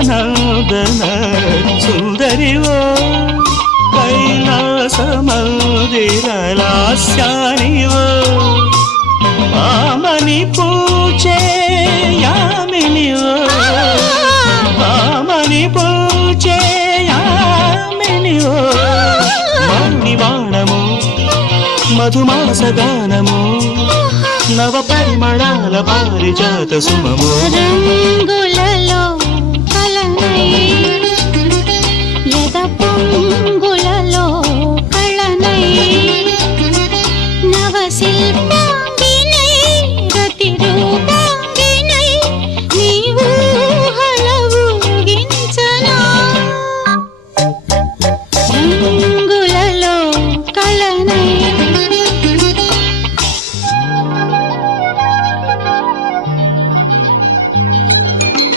నందన సుందరివో కైలాస మందిర లాస్యానివో మామని పూచే యామినివో మామని పూచే యామినివో మణివాణము మధుమాస గానము నవ పరిమళాల పారిజాత సుమము